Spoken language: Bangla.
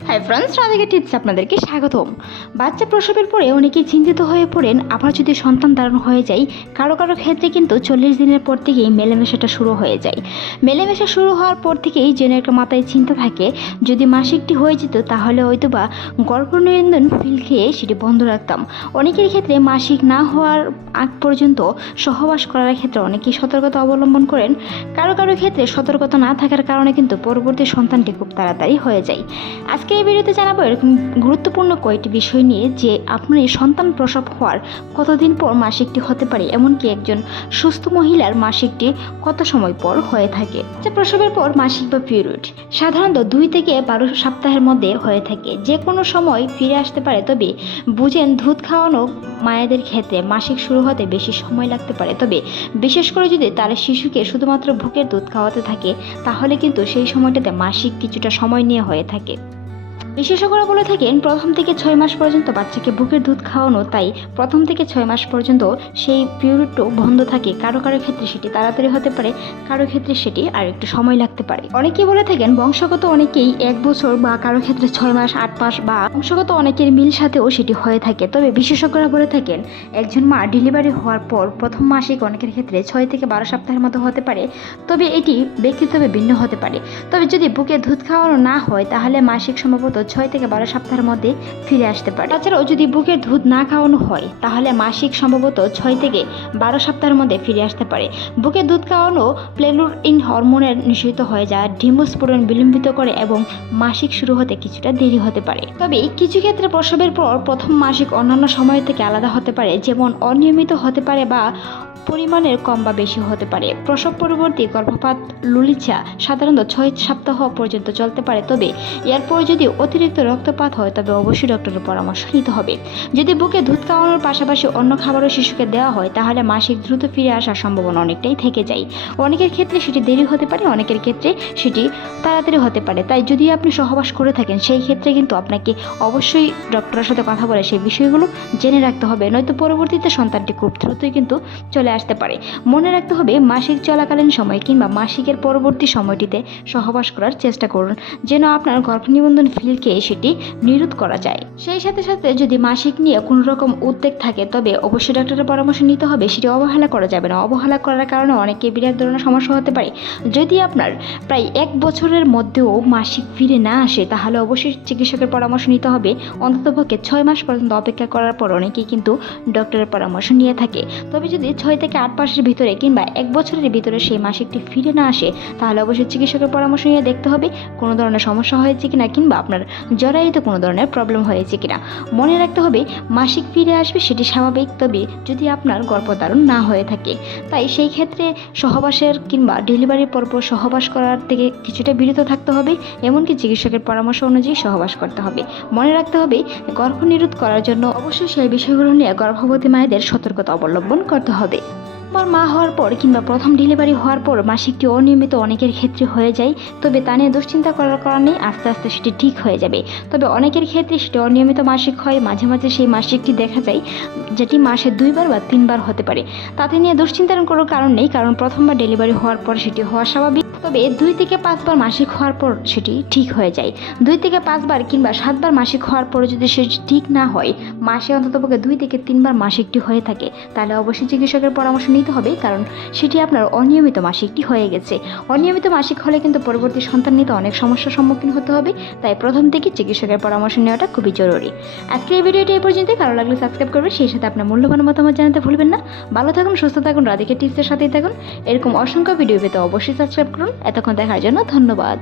হাই ফ্রেন্ডস রাধিকা টিপস আপনাদেরকে স্বাগতম। বাচ্চা প্রসবের পরে অনেকেই চিন্তিত হয়ে পড়েন, আবার যদি সন্তান ধারণ হয়ে যায়, কারও কারও ক্ষেত্রে কিন্তু চল্লিশ দিনের পর থেকেই মেলেমেশাটা শুরু হয়ে যায়। মেলেমেশা শুরু হওয়ার পর থেকেই যেন একটা মাথায় চিন্তা থাকে, যদি মাসিকটি হয়ে যেত তাহলে হয়তো বা গর্ভনিরঞ্জন ফিল খেয়ে সেটি বন্ধ রাখতাম। অনেকের ক্ষেত্রে মাসিক না হওয়ার আগ পর্যন্ত সহবাস করার ক্ষেত্রে অনেকেই সতর্কতা অবলম্বন করেন। কারও কারও ক্ষেত্রে সতর্কতা না থাকার কারণে কিন্তু পরবর্তী সন্তানটি খুব তাড়াতাড়ি হয়ে যায়। আজকে এই ভিডিওতে জানাব এরকম গুরুত্বপূর্ণ কয়েকটি বিষয় নিয়ে যে আপনার সন্তান প্রসব হওয়ার কতদিন পর মাসিকটি হতে পারে, এমনকি একজন সুস্থ মহিলার মাসিকটি কত সময় পর হয়ে থাকে। বাচ্চা প্রসবের পর মাসিক বা পিরিয়ড সাধারণত দুই থেকে বারো সপ্তাহের মধ্যে হয়ে থাকে। যে কোনো সময় ফিরে আসতে পারে, তবে বুঝেন দুধ খাওয়ানো মায়েদের ক্ষেত্রে মাসিক শুরু হতে বেশি সময় লাগতে পারে। তবে বিশেষ করে যদি তার শিশুকে শুধুমাত্র বুকের দুধ খাওয়াতে থাকে, তাহলে কিন্তু সেই সময়টাতে মাসিক কিছুটা সময় নিয়ে হয়ে থাকে। বিশেষজ্ঞরা বলে থাকেন, প্রথম থেকে ছয় মাস পর্যন্ত বাচ্চাকে বুকের দুধ খাওয়ানো, তাই প্রথম থেকে ছয় মাস পর্যন্ত সেই পিরিয়ডটা বন্ধ থাকে। কারও কারও ক্ষেত্রে সেটি তাড়াতাড়ি হতে পারে, কারও ক্ষেত্রে সেটি আর একটু সময় লাগতে পারে। অনেকেই বলে থাকেন, বংশগত অনেকেই এক বছর বা কারও ক্ষেত্রে ছয় মাস, আট মাস বা বংশগত অনেকের মিল সাথেও সেটি হয়ে থাকে। তবে বিশেষজ্ঞরা বলে থাকেন, একজন মা ডেলিভারি হওয়ার পর প্রথম মাসিক অনেকের ক্ষেত্রে ছয় থেকে বারো সপ্তাহের মতো হতে পারে, তবে এটি ব্যক্তিগতভাবে ভিন্ন হতে পারে। তবে যদি বুকে দুধ খাওয়ানো না হয়, তাহলে মাসিক সম্ভবত ছয় থেকে বারো সপ্তাহের মধ্যে ফিরে আসতে পারে। তাছাড়াও যদি বুকের দুধ না খাওয়ানো হয়, তাহলে মাসিক সম্ভবত ছয় থেকে বারো সপ্তাহের মধ্যে ফিরে আসতে পারে। বুকের দুধ খাওয়ানো প্লেলুরিন হরমোনের নিঃসৃত হয়ে যা ডিমোস্পোরন বিলম্বিত করে এবং মাসিক শুরু হতে কিছুটা দেরি হতে পারে। তবে কিছু ক্ষেত্রে প্রসবের পর প্রথম মাসিক অন্যান্য সময় থেকে আলাদা হতে পারে, যেমন অনিয়মিত হতে পারে বা পরিমাণের কম বা বেশি হতে পারে। প্রসব পরবর্তী গর্ভপাত লুলিচা সাধারণত ছয় সপ্তাহ পর্যন্ত চলতে পারে, তবে এরপর যদি অতিরিক্ত রক্তপাত হয়, তবে অবশ্যই ডক্টরের পরামর্শ নিতে হবে। যদি বুকে দুধ খাওয়ানোর পাশাপাশি অন্য খাবারও শিশুকে দেওয়া হয়, তাহলে মাসিক দ্রুত ফিরে আসার সম্ভাবনা অনেকটাই থেকে যায়। অনেকের ক্ষেত্রে সেটি দেরি হতে পারে, অনেকের ক্ষেত্রে সেটি তাড়াতাড়ি হতে পারে। তাই যদি আপনি সহবাস করে থাকেন, সেই ক্ষেত্রে কিন্তু আপনাকে অবশ্যই ডক্টরের সাথে কথা বলে সেই বিষয়গুলো জেনে রাখতে হবে। নয়তো পরবর্তীতে সন্তানটি খুব দ্রুতই কিন্তু চলে আসতে পারে। মনে রাখতে হবে, মাসিক চলাকালীন সময় কিংবা মাসিকের পরবর্তী সময়টিতে সহবাস করার চেষ্টা করুন। যেন আপনার গর্ভনিবন্ধন ফিলকে সেটি নিরোধ করা যায়। সেই সাথে সাথে যদি মাসিক নিয়ে কোনো রকম উদ্বেগ থাকে, তবে অবশ্যই ডাক্তারের পরামর্শ নিতে হবে। সেটি অবহেলা করা যাবে না। অবহেলা করার কারণে অনেকে বিরাট ধরনের সমস্যা হতে পারে। যদি আপনার প্রায় এক বছরের মধ্যেও মাসিক ফিরে না আসে, তাহলে অবশ্যই চিকিৎসকের পরামর্শ নিতে হবে। অন্ততপক্ষে ছয় মাস পর্যন্ত অপেক্ষা করার পর অনেকেই কিন্তু ডক্টরের পরামর্শ নিয়ে থাকে। তবে যদি ছয় থেকে আট মাসের ভিতরে কিংবা এক বছরের ভিতরে সেই মাসিকটি ফিরে না আসে, তাহলে অবশ্যই চিকিৎসকের পরামর্শ নিয়ে দেখতে হবে। কোনো ধরনের সমস্যা হয়েছে কিনা কিংবা আপনার জরায়ুতে কোনো ধরনের প্রবলেম হয়েছে কিনা। মনে রাখতে হবে, মাসিক ফিরে আসবে সেটি স্বাভাবিক, তবে যদি আপনার গর্ভধারণ না হয়ে থাকে, তাই সেই ক্ষেত্রে সহবাসের কিংবা ডেলিভারির পরপর সহবাস করার থেকে কিছুটা বিরত থাকতে হবে, এমনকি চিকিৎসকের পরামর্শ অনুযায়ী সহবাস করতে হবে। মনে রাখতে হবে গর্ভ নিরোধ করার জন্য অবশ্যই সেই বিষয়গুলো নিয়ে গর্ভবতী মায়েদের সতর্কতা অবলম্বন করতে হবে। আমার মা হওয়ার পর কিংবা প্রথম ডেলিভারি হওয়ার পর মাসিকটি অনিয়মিত অনেকের ক্ষেত্রে হয়ে যায়। তবে তা নিয়ে দুশ্চিন্তা করার কারণে আস্তে আস্তে সেটি ঠিক হয়ে যাবে। তবে অনেকের ক্ষেত্রে সেটি অনিয়মিত মাসিক হয়। মাঝে মাঝে সেই মাসিকটি দেখা যায় যেটি মাসে দুইবার বা তিনবার হতে পারে। তাতে নিয়ে দুশ্চিন্তার কোনো কারণ নেই, কারণ প্রথমবার ডেলিভারি হওয়ার পর সেটি হওয়া স্বাভাবিক। তবে দুই থেকে পাঁচবার মাসিক হওয়ার পর সেটি ঠিক হয়ে যায়। দুই থেকে পাঁচবার কিংবা সাতবার মাসিক হওয়ার পরে যদি সেটি ঠিক না হয়, মাসে অন্ততপক্ষে দুই থেকে তিনবার মাসিকটি হয়ে থাকে। তাহলে অবশ্যই চিকিৎসকের পরামর্শ নিতে হবে, কারণ সেটি আপনার অনিয়মিত মাসিকটি হয়ে গেছে। অনিয়মিত মাসিক হলে কিন্তু পরবর্তী সন্তান নিতে অনেক সমস্যার সম্মুখীন হতে হবে, তাই প্রথম থেকে চিকিৎসকের পরামর্শ নেওয়াটা খুবই জরুরি। আজকের এই ভিডিওটি এই পর্যন্ত, কারও লাগলে সাবস্ক্রাইব করবে, সেই সাথে আপনার মূল্যবান মতামত জানাতে ভুলবেন না। ভালো থাকুন, সুস্থ থাকুন, রাধিকা টিপসের সাথেই থাকুন। এরকম অসংখ্য ভিডিও পেতে অবশ্যই সাবস্ক্রাইব করুন। এতক্ষণ দেখার জন্য ধন্যবাদ।